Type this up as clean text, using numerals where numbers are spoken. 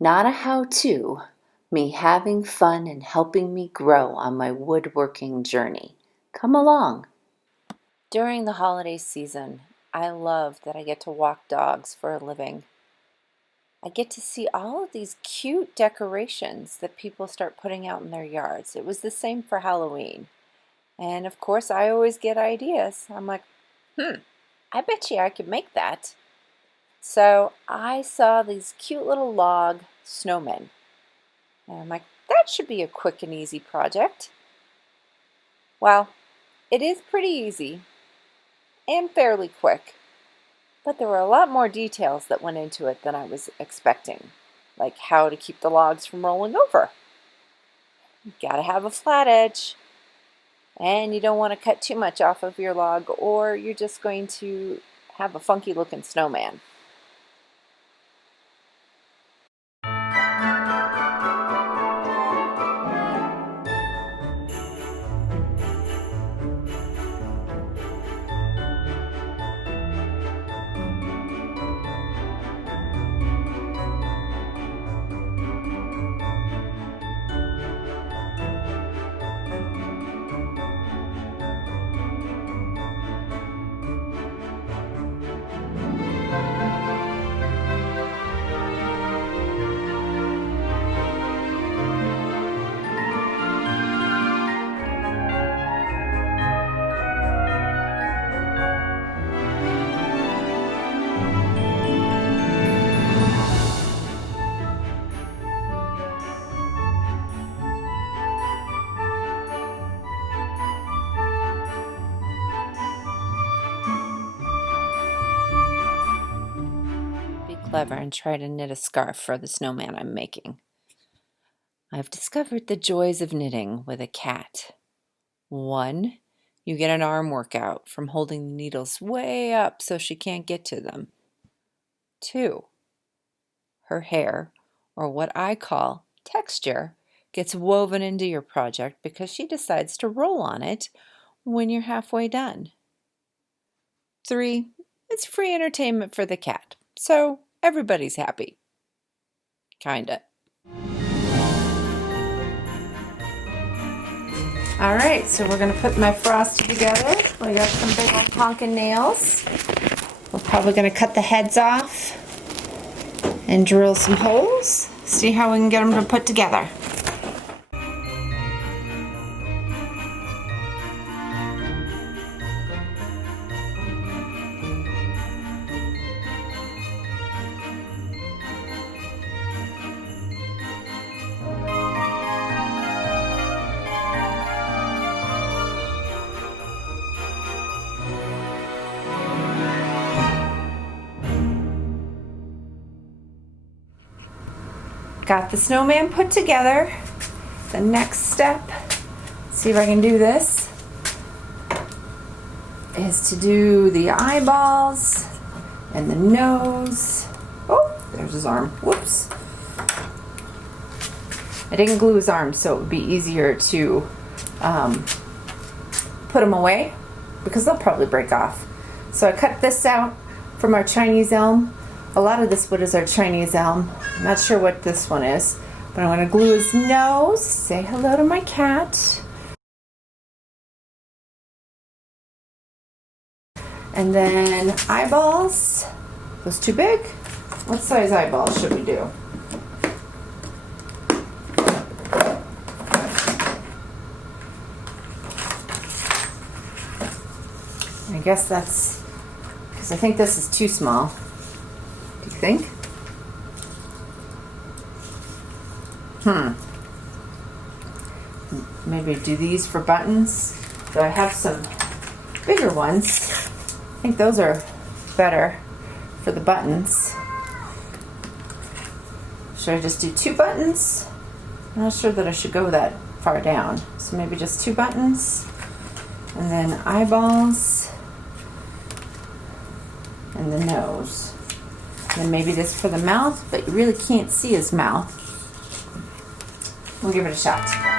Not a how-to, me having fun and helping me grow on my woodworking journey. Come along. During the holiday season, I love that I get to walk dogs for a living. I get to see all of these cute decorations that people start putting out in their yards. It was the same for Halloween. And of course, I always get ideas. I'm like, I bet you I could make that. So I saw these cute little log snowmen. And I'm like, that should be a quick and easy project. Well, it is pretty easy and fairly quick, but there were a lot more details that went into it than I was expecting, like how to keep the logs from rolling over. You gotta have a flat edge, and you don't want to cut too much off of your log, or you're just going to have a funky looking snowman. Be clever and try to knit a scarf for the snowman I'm making. I've discovered the joys of knitting with a cat. 1, you get an arm workout from holding the needles way up so she can't get to them. 2, her hair, or what I call texture, gets woven into your project because she decides to roll on it when you're halfway done. 3, it's free entertainment for the cat, so everybody's happy. Kinda. Alright, so we're going to put my frosty together. We got some big old honkin' nails. We're probably going to cut the heads off and drill some holes. See how we can get them to put together. Got the snowman put together. The next step, see if I can do this, is to do the eyeballs and the nose. Oh, there's his arm. Whoops. I didn't glue his arm so it would be easier to put them away because they'll probably break off. So I cut this out from our Chinese elm. A lot of this wood is our Chinese elm. I'm not sure what this one is, but I'm going to glue his nose. Say hello to my cat. And then eyeballs. Those too big? What size eyeballs should we do? I guess that's, because I think this is too small. Do you think? Maybe do these for buttons. So I have some bigger ones. I think those are better for the buttons. Should I just do 2 buttons? I'm not sure that I should go that far down. So maybe just 2 buttons. And then eyeballs. And the nose. And then maybe this for the mouth, but you really can't see his mouth. We'll give it a shot.